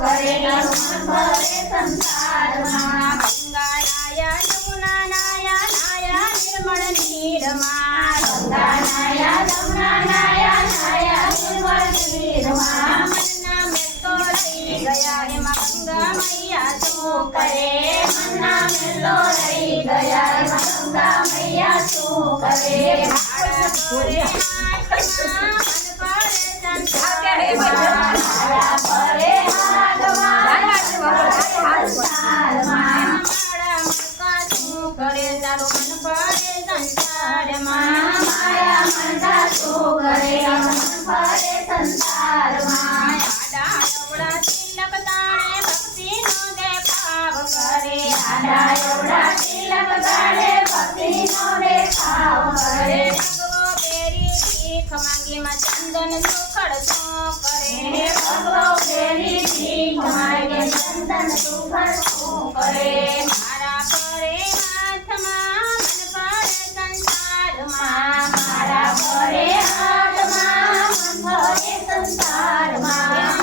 કરે મન ભરે સંસારમાં ગંગા નાયા યમુના નાયા નાયા નિર્મળ નીરમાં ગંગા નાયા યમુના નાયા નાયા નિર્મળ નીરમાં મનના મેં તો રહી ગયા એમાં ગંગા મૈયા શું કરે મનના મેલો રહી ગયા એમાં ગંગા મૈયા શું કરે મારા ઘરે હાથમાં મન પડે સંસારમાં મારા ભરે હાથમાં સંસારમાં મારા મનકા શું કરે તારું મન પડે સંસારમાં મારા મનકા શું કરે મન ભરે સંસારમાં આડા અવળા તિલક તાણે ભક્તિનો દેખાવ કરે આડા એવડા તિલક ગાળે ભક્તિનો દેખાવ કરે ભગવો બેરી ભીખ માંગીમાં ચંદન સુખડ શું કરે ભગવો બેરી ભીખ માંગે ચંદન સુખડ શું કરે મારા પરે હાથમાં મન પડે સંસારમાં મારા ભરે હાથમાં મન ભરે સંસારમાં મારા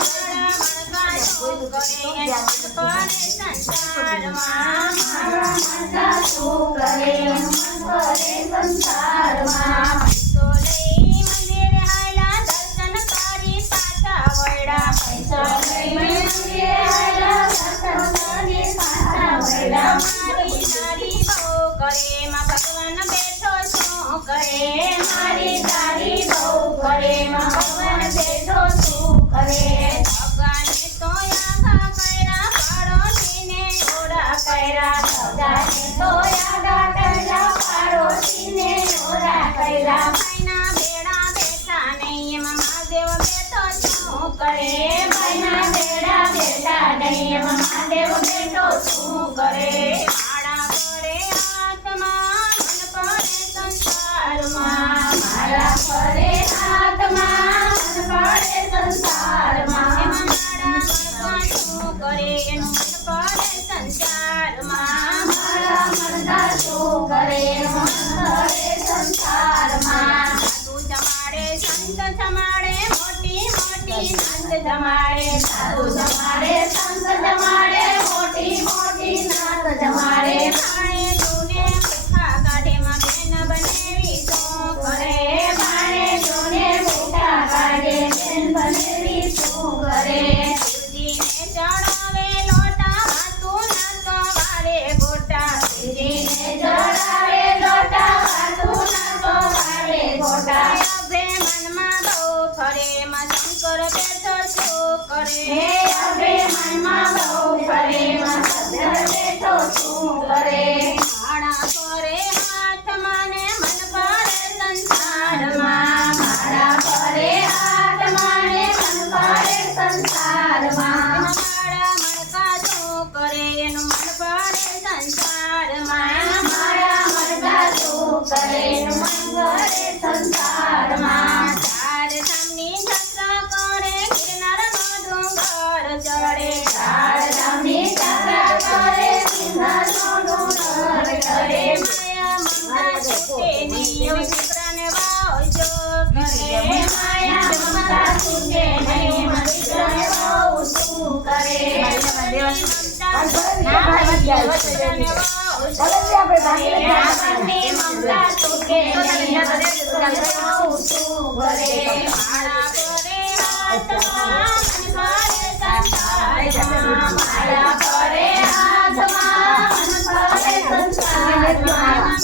મણકા શું કરે એનું મન પડે સંસારમાં મારા મનકા શું કરે મન ભરે સંસારમાં પૈસો લઈ મંદિરે હાલ્યા દર્શન કરી પાછા વળ્યા પૈસો લઈ મંદિરે આયા દર્શન કરી પાછા વળ્યા મારી તારી બહુ કરે માં ભગવાન બેઠો શું કરે મારી તારી બહુ કરે ભગવાન બેઠો શું કરે ભગવાને તો આઘા કર્યા પાડોશીને ઓરા કર્યા સદાને તો યાદા કર્યા પાડોશીને ઓરા કર્યા ભાઈના બેડા બેઠા નહીં એમાં મહાદેવ બેઠો શું કરે ભાઈના બેડા બેટા નહીં મહાદેવ બેઠો શું કરે માળા પડે હાથમાં મન પડે સંસારમાં મારા ભરે હાથમાં મન પડે સંસારમાં એમાં મારા મણકા શું કરે એનું મન પડે સંસારમાં મારા મનકા શું કરે મન ભરે સંસારમાં સાધુ જમાડે સંત જમાડે મોટી મોટી નાત જમાડે સાધુ જમાડે સંત જમાડે મોટી મોટી નાત જમાડે ભાણે જોને ભૂખા કાઢે માં બેન બનેવી શું કરે બાણે જોને ભૂખા કાઢે બેન બનેવી શું કરે શિવજીને ચડાવે લોટા હાથું નાતો વાળે ગોટા શિવજીને જોડાવે લોટા વાતું નાતો વાળે ગોટા અભે મનમાં બહુ ફરે માં શંકર બેઠો શું કરે હે અભે મનમાં બહુ ફરે માં સત્ય બેઠો શું કરે માળા કરે હાથમાં ને મન પડે સંસારમાં મારા ભરે હાથમાં ને મન પડે સંસારમાં માળા મણકા શું કરે એનું મન પડે સંસારમાં મારા મનકા શું કરે મન ભરે સંસારમાં ચાર ધામની યાત્રા કરે ગિરનારનો ડુંગર ચડે ચાર ધામની યાત્રા કરે ગિરનારનો ડુંગર ચડે માયા મમતા છૂટે નહીં હવે દીકરાને વાવજો કરે માયા મમતા છૂટે નહીં દીકરાને બહુ શું કરે માયાની મમતા છૂટે નહીં દીકરાને બહુ શું કરે માળા કરે હાથમાં મન ભરે સંસારમાં મારા ભરે હાથમાં મન ભરે સંસારમાં મારા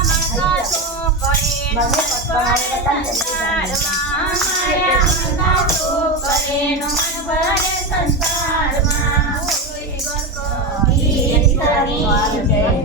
મણકા શું કરે મન ભરે સંસારમાં માયા મનકા શું કરે મન ભરે સંસારમાં ગીત કરી